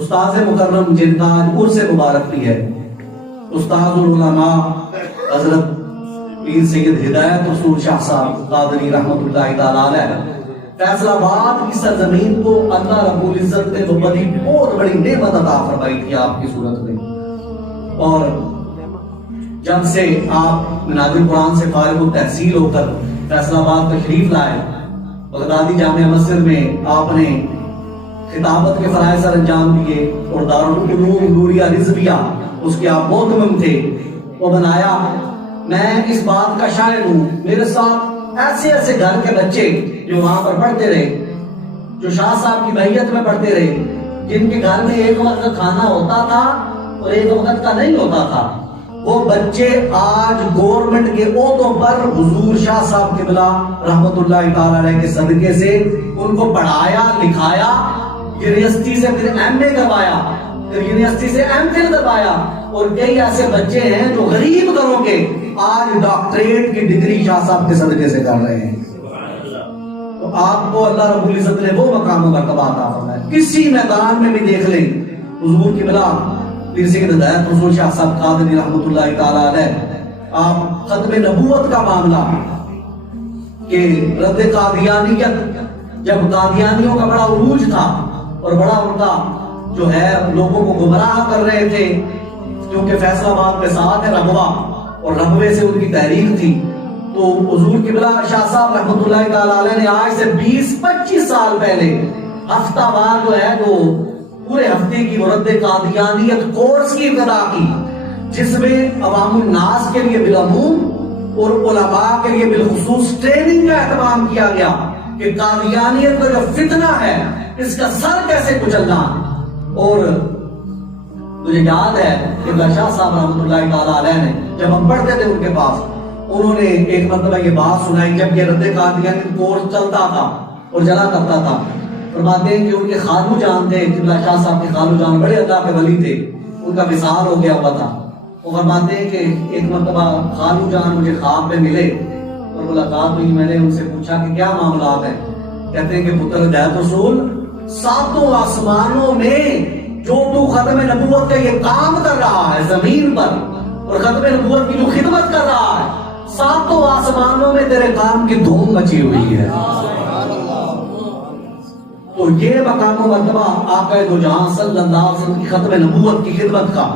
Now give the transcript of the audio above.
استاذ مکرم جن کا آج عرس مبارک بھی ہے، استاد العلماء حضرت پیر سید ہدایت رسول شاہ صاحب قادری رحمت اللہ تعالیٰ علیہ، فیصل آباد کی سرزمین کو اللہ رب العزت نے بہت بڑی نعمت عطا فرمائی تھی آپ کی صورت میں. اور جب سے آپ مناظر قرآن سے فارغ التحصیل ہو کر فیصل آباد تشریف لائے، بغدادی جامعہ مسجد میں آپ نے خطابت کے فرائض سر انجام دیے اور دارالعلوم نوریہ رضویہ اس کے آپ محتمم تھے، وہ بنایا. میں اس بات کا شاہد ہوں، میرے ساتھ ایسے ایسے گھر کے بچے جو وہاں پر پڑھتے رہے، جو شاہ صاحب کی بیعت میں پڑھتے رہے، جن کے گھر میں ایک وقت کا کھانا ہوتا تھا اور ایک وقت کا نہیں ہوتا تھا، وہ بچے آج گورنمنٹ کے عہدوں پر حضور شاہ صاحب قبلہ رحمت اللہ تعالی علیہ کے صدقے سے ان کو پڑھایا لکھایا، یونیورسٹی سے پھر ایم اے کروایا، پھر یونیورسٹی سے ایم فل کروایا، اور کئی ایسے بچے ہیں جو غریب گھروں کے آج ڈاکٹریٹ کی ڈگری شاہ صاحب کے صدقے سے کر رہے ہیں. تو آپ کو اللہ رب العزت نے وہ مقام و مرتبہ عطا فرمایا. کسی میدان میں بھی دیکھ لیں، حضور کی بلا پیر سید ہدایت رسول شاہ صاحب قادری رحمت اللہ تعالی علیہ، آپ ختم نبوت کا معاملہ کہ رد قادیانیت، جب قادیانیوں کا بڑا عروج تھا اور بڑا ان کا جو ہے لوگوں کو گمراہ کر رہے تھے، کیونکہ فیصل آباد کے ساتھ ہے ربوہ اور ربوے سے ان کی تحریک تھی، تو حضور قبلہ شاہ صاحب رحمت اللہ تعالی علیہ نے آج سے 20-25 سال پہلے ہفتہ وار جو ہے وہ پورے ہفتے کی رد قادیانیت کورس کی ابتدا کی، جس میں عوام الناس کے لیے بالعموم اور علماء کے لیے بالخصوص ٹریننگ کا اہتمام کیا گیا کہ قادیانیت کا جو فتنہ ہے اس کا سر کیسے کچلنا. اور مجھے یاد ہے کہ شاہ صاحب رحمت اللہ تعالی علیہ نے جب ہم پڑھتے تھے ان کے پاس، انہوں نے ایک مرتبہ یہ بات سنائی جب یہ رد قادیانیت کورس چلتا تھا اور چلا کرتا تھا. فرماتے ہیں کہ ان کے خالو جان تھے، قبلہ شاہ صاحب کے خالو جان بڑے اللہ کے ولی تھے، ان کا وصال ہو گیا ہوا تھا. وہ فرماتے ہیں کہ ایک مرتبہ خالو جان مجھے خواب میں ملے اور ملاقات ہوئی، میں نے ان سے پوچھا کہ کیا معاملات ہیں. کہتے ہیں کہ پتر ہدایت رسول، 7 آسمانوں میں جو تو ختم نبوت کا یہ کام کر رہا ہے زمین پر اور ختم نبوت کی جو خدمت کر رہا ہے، 7 آسمانوں میں تیرے کام کی دھوم مچی ہوئی ہے. تو یہ مقام و مرتبہ آقا دو جہاں صلی اللہ علیہ وسلم کی ختم نبوت کی خدمت کا